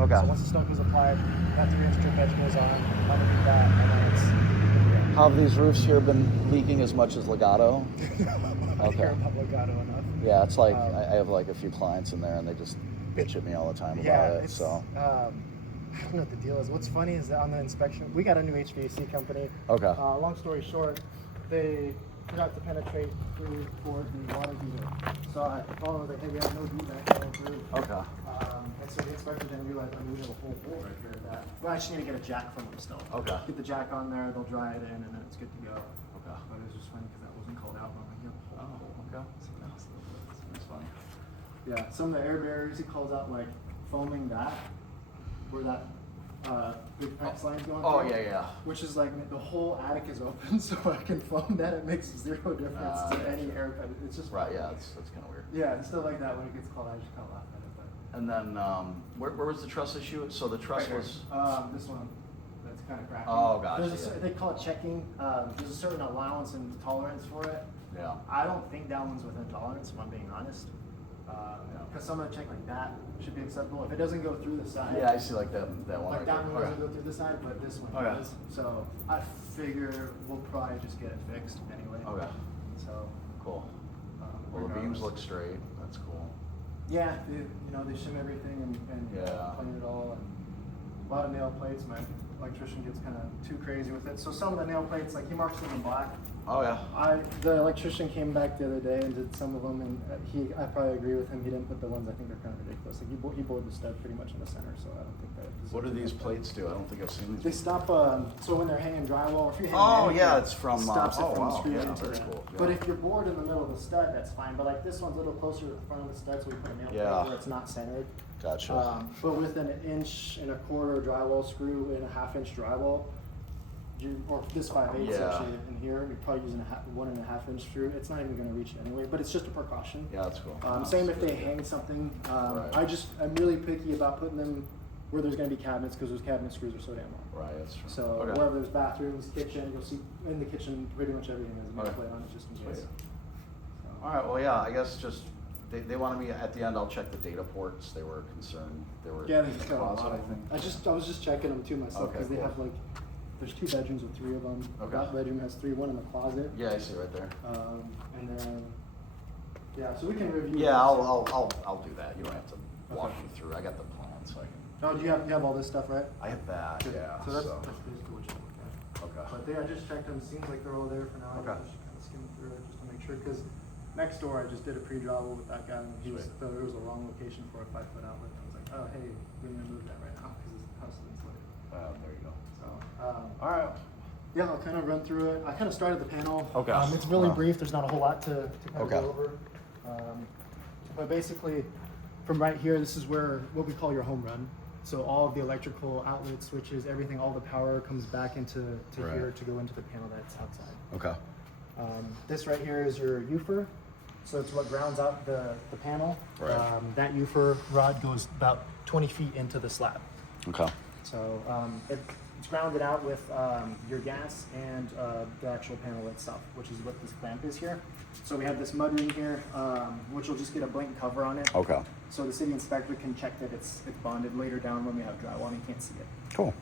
Okay. So once the stoke was applied, that 3-inch drip edge goes on underneath that, and then it's. How have these roofs here been leaking as much as Legato? I hear about Legato enough. Yeah, it's like I have like a few clients in there, and they just bitch at me all the time about it. So I don't know what the deal is. What's funny is that on the inspection, we got a new HVAC company. Okay. Long story short, they forgot to penetrate through for the water heater. So I followed that, hey, we have no heat back going through. Okay. And so the inspector didn't realize we have a whole hole right here that we actually need to get a jack from them still. Okay. Get the jack on there, they'll dry it in, and then it's good to go. Okay. But it was just funny because that wasn't called out. But I'm like, yeah, Okay. That's fun. yeah, some of the air barriers he calls out like foaming that, where that big pipe line's going Oh, through. yeah. Which is like the whole attic is open, so I can foam that. It makes zero difference to any air cut. It's just Right, yeah, that's kind of weird. yeah, and stuff like that. When it gets called out, I just kind of laugh at it. But And then, where was the truss issue? So the truss right was. here. This one that's kind of cracking. Oh, gotcha, They call it checking. There's a certain allowance and tolerance for it. Yeah. I don't think that one's within tolerance, if I'm being honest. Because some of the check like that should be acceptable. If it doesn't go through the side. Yeah, I see like that one. Like right that there. one Okay. doesn't go through the side, but this one Okay. does. So I figure we'll probably just get it fixed anyway. Okay. So. Cool. Well, the beams look straight. That's cool. Yeah, they shim everything and Yeah. clean it all, and a lot of nail plates. My electrician gets kind of too crazy with it. So some of the nail plates, like he marks them in black. Oh yeah. The electrician came back the other day and did some of them, and I probably agree with him. He didn't put the ones I think are kind of ridiculous. Like he bored the stud pretty much in the center, so I don't think that. What do these plates do? I don't think I've seen these. They stop. So when they're hanging drywall, if you're hanging Oh anything, yeah, it's from. it stops it from wow. screwing Yeah, into that's it. cool. Yeah. But if you're bored in the middle of the stud, that's fine. But like this one's a little closer to the front of the stud, so we put a nail plate where it's not centered. Gotcha. But with an 1.25" drywall screw and a 1/2" drywall, or this 5/8 actually in here, you're probably using a 1.5" screw. It's not even going to reach it anyway, but it's just a precaution. Yeah, that's cool. Same if they hang something. I'm really picky about putting them where there's going to be cabinets because those cabinet screws are so damn long. Right, that's true. So wherever there's bathrooms, kitchen, you'll see in the kitchen pretty much everything has a nail plate on it just in case. All right. Well, yeah. I guess just they wanted me at the end. I'll check the data ports. They were concerned. They were. Yeah, they've got a lot. I think. I was just checking them too myself because they have like. There's 2 bedrooms with 3 of them. Okay. That bedroom has 3, one in the closet. Yeah, I see right there. And then, yeah, so we can review. Yeah, I'll do that. You don't have to walk me through. I got the plan, so I can. Oh, do you have all this stuff, right? I have that. Good. Yeah. So that's basically what you look at. Okay. But I just checked them. Seems like they're all there for now. Okay. I just kind of skimmed through it just to make sure. Because next door, I just did a pre-drywall with that guy, and he thought it was the wrong location for a 5-foot outlet. I was like, oh, hey, we need to move that right now because this house is insulated. There you go. So. All right. Yeah, I'll kind of run through it. I kind of started the panel. Okay. It's really brief. There's not a whole lot to kind of Okay. go over. But basically, from right here, this is where what we call your home run. So all of the electrical outlets, switches, everything, all the power comes back into here to go into the panel that's outside. Okay. This right here is your UFER. So it's what grounds out the panel. Right. That UFER rod goes about 20 feet into the slab. Okay. So it's grounded out with your gas and the actual panel itself, which is what this clamp is here. So we have this mud ring here, which will just get a blank cover on it. Okay. So the city inspector can check that it's bonded later down when we have drywall and you can't see it. Cool.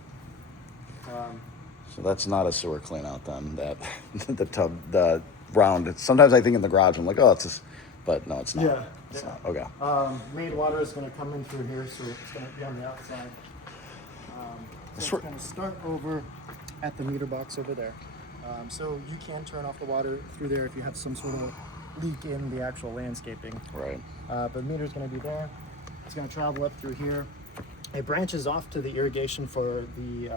So that's not a sewer clean out then. That the tub, the round. Sometimes I think in the garage I'm like, oh, it's just, but no, it's not. Yeah. It's not. Okay. Main water is going to come in through here, so it's going to be on the outside. So it's going to start over at the meter box over there. So you can turn off the water through there if you have some sort of leak in the actual landscaping. Right. But the meter's going to be there. It's going to travel up through here. It branches off to the irrigation for the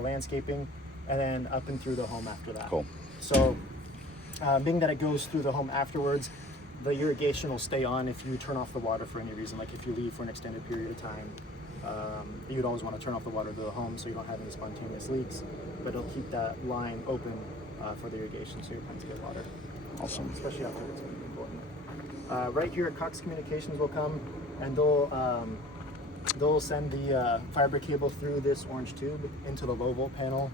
landscaping, and then up and through the home after that. Cool. So, being that it goes through the home afterwards, the irrigation will stay on if you turn off the water for any reason. Like if you leave for an extended period of time, you'd always want to turn off the water to the home so you don't have any spontaneous leaks. But it'll keep that line open for the irrigation so your plants get water. Awesome. Especially after it's going to be important. Right here at Cox Communications will come and they'll send the fiber cable through this orange tube into the low volt panel.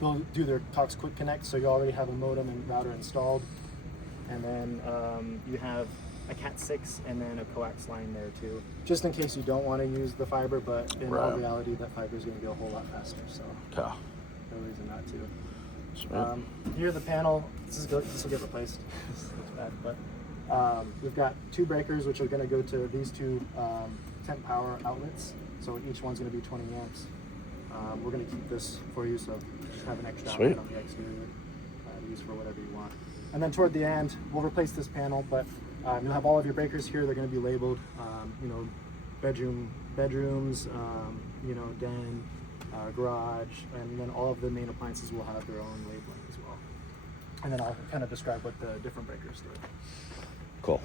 They'll do their Cox Quick Connect, so you already have a modem and router installed. And then you have a Cat 6 and then a coax line there too, just in case you don't want to use the fiber, but in all reality, that fiber is going to go a whole lot faster. So Okay. no reason not to. Sweet. Here the panel, this will get replaced. This looks bad, but we've got 2 breakers which are going to go to these 2 temp power outlets. So each one's going to be 20 amps. We're going to keep this for you, so just have an extra outlet on the exterior to use for whatever you want. And then toward the end, we'll replace this panel, but you'll have all of your breakers here. They're going to be labeled, you know, bedrooms, you know, den, garage, and then all of the main appliances will have their own labeling as well. And then I'll kind of describe what the different breakers do. Cool.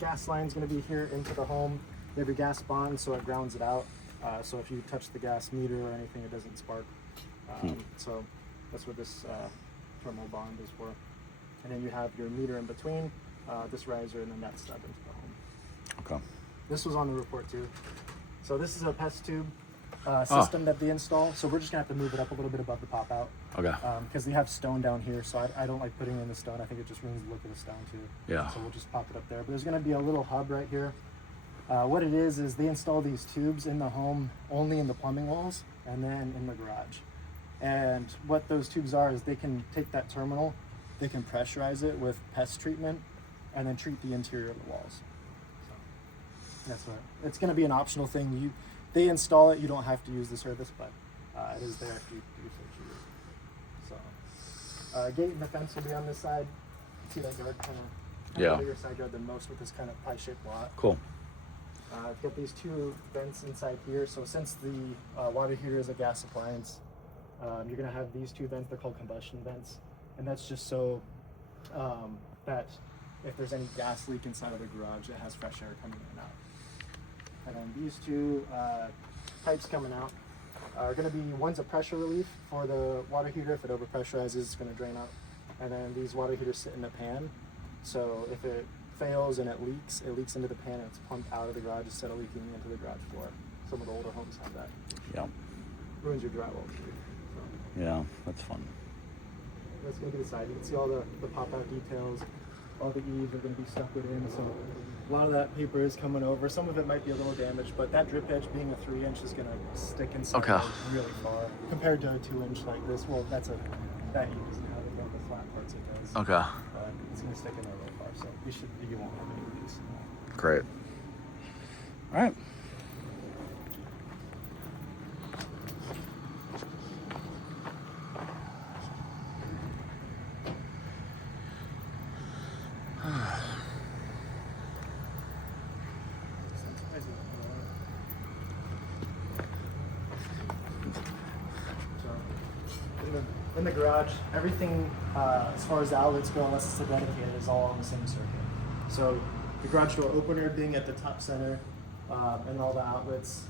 Gas line's going to be here into the home. You have your gas bond, so it grounds it out. So if you touch the gas meter or anything, it doesn't spark. So that's what this thermal bond is for. And then you have your meter in between, this riser, and then that stub into the home. Okay. This was on the report too. So this is a pest tube system that they install. So we're just gonna have to move it up a little bit above the pop out. Okay. Because they have stone down here, so I don't like putting in the stone. I think it just ruins the look of the stone too. Yeah. So we'll just pop it up there. But there's gonna be a little hub right here. What it is they install these tubes in the home only in the plumbing walls and then in the garage. And what those tubes are is they can take that terminal, they can pressurize it with pest treatment, and then treat the interior of the walls. So that's what it's going to be, an optional thing. They install it. You don't have to use the service, but it is there if you do so choose. So gate and the fence will be on this side. See that yard kind of bigger side yard than most with this kind of pie-shaped lot. Cool. I've got these 2 vents inside here. So since the water heater is a gas appliance, you're going to have these 2 vents. They're called combustion vents. And that's just so that if there's any gas leak inside of the garage, it has fresh air coming in and out. And then these 2 pipes coming out are going to be, one's a pressure relief for the water heater. If it overpressurizes, it's going to drain out. And then these water heaters sit in the pan. So if it fails and it leaks into the pan and it's pumped out of the garage instead of leaking into the garage floor. Some of the older homes have that. Yeah. Ruins your drywall too. So. Yeah, that's fun. That's going to be the side. You can see all the pop-out details. All the eaves are going to be stuck within. So a lot of that paper is coming over. Some of it might be a little damaged, but that drip edge being a 3-inch is going to stick inside really far compared to a 2-inch like this. Well, that eve doesn't have it, but the flat parts it does. Okay. It's going to stick in there really far, so you won't have any leaks. Great. All right. In the garage, everything as far as the outlets go, unless it's a dedicated, is all on the same circuit. So the garage door opener being at the top center, and all the outlets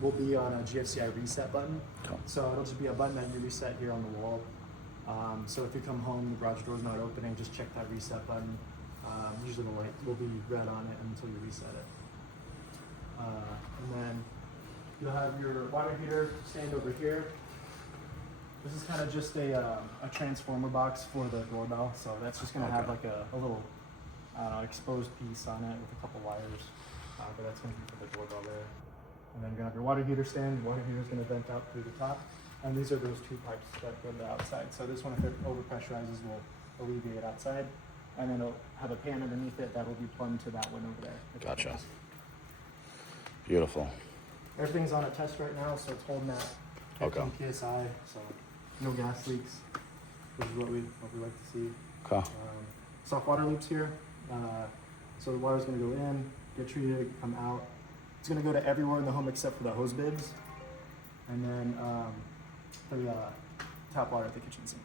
will be on a GFCI reset button. Cool. So it'll just be a button that you reset here on the wall. So if you come home, the garage door is not opening, just check that reset button. Usually the light will be red on it until you reset it. And then you'll have your water heater stand over here. This is kind of just a transformer box for the doorbell, so that's just going to have like a little exposed piece on it with a couple wires, but that's going to be for the doorbell there. And then you're going to have your water heater stand. The water heater is going to vent out through the top, and these are those 2 pipes that go to the outside. So this one, if it overpressurizes, will alleviate outside, and then it'll have a pan underneath it that will be plumbed to that one over there. Gotcha. Beautiful. Everything's on a test right now, so it's holding at 15 PSI, so no gas leaks, which is what we like to see. Okay. Soft water loops here. So the water's going to go in, get treated, come out. It's going to go to everywhere in the home except for the hose bibs, and then the tap water at the kitchen sink.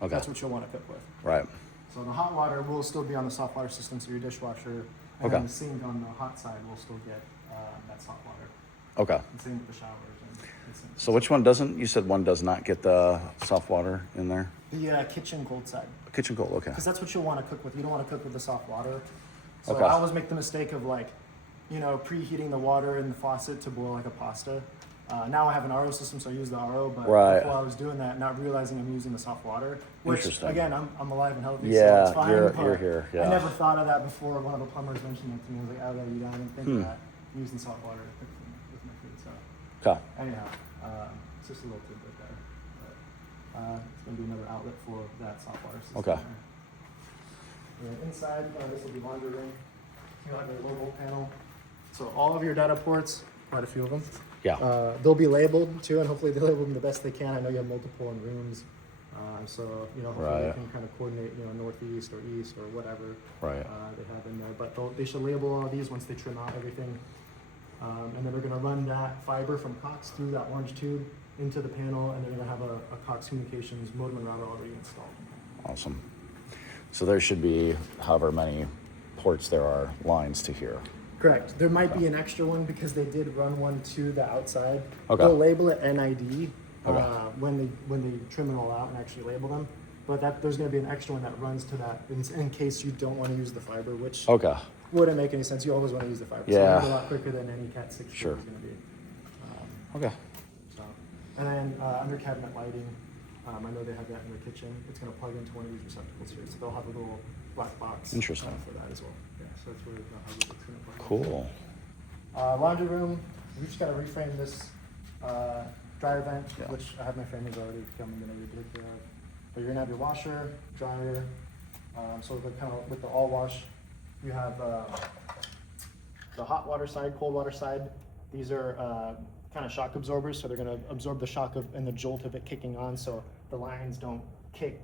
Okay. That's what you'll want to cook with. Right. So the hot water will still be on the soft water system, so your dishwasher, and then the sink on the hot side will still get that soft water. Okay. And same with the showers. So which one doesn't? You said one does not get the soft water in there? The kitchen cold side. Kitchen cold, okay. Because that's what you'll want to cook with. You don't want to cook with the soft water. So Okay. I always make the mistake of preheating the water in the faucet to boil like a pasta. Now I have an RO system, so I use the RO. But Right. before I was doing that, not realizing I'm using the soft water. Which Interesting. again, I'm alive and healthy, Yeah, so it's fine. you're but here, yeah. I never thought of that before. One of the plumbers mentioned it to me. I was like, oh, yeah, you didn't think of that. I'm using salt water with my food. So Okay. anyhow, it's just a little tidbit there. But it's gonna be another outlet for that salt water system. Okay. And then inside, this will be laundry room. You'll have a low volt panel. So all of your data ports, quite a few of them. Yeah. They'll be labeled too, and hopefully they label them the best they can. I know you have multiple in rooms, so hopefully Right. they can kind of coordinate, northeast or east or whatever Right. they have in there. But they should label all these once they trim out everything, and then they're going to run that fiber from Cox through that orange tube into the panel, and they're going to have a Cox Communications modem and router already installed. Awesome. So there should be however many ports there are lines to here. Correct. There might be an extra one because they did run one to the outside. Okay. They'll label it NID Okay. when they trim it all out and actually label them. But there's going to be an extra one that runs to that in case you don't want to use the fiber, which Okay. wouldn't make any sense. You always want to use the fiber. Yeah. So it's a lot quicker than any Cat 6 Sure. is going to be. Okay. So, and then under cabinet lighting, I know they have that in their kitchen. It's going to plug into one of these receptacles here, so they'll have a little black box. Interesting. For that as well. Yeah, so that's where the hardwood is going to plug. Cool. Laundry room, we just got to reframe this dryer vent, Yeah. which I have my framers already coming in already take care of. But you're gonna have your washer, dryer. So the kind of with the all wash, you have the hot water side, cold water side. These are kind of shock absorbers, so they're gonna absorb the shock and the jolt of it kicking on, so the lines don't kick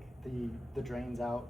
the drains out.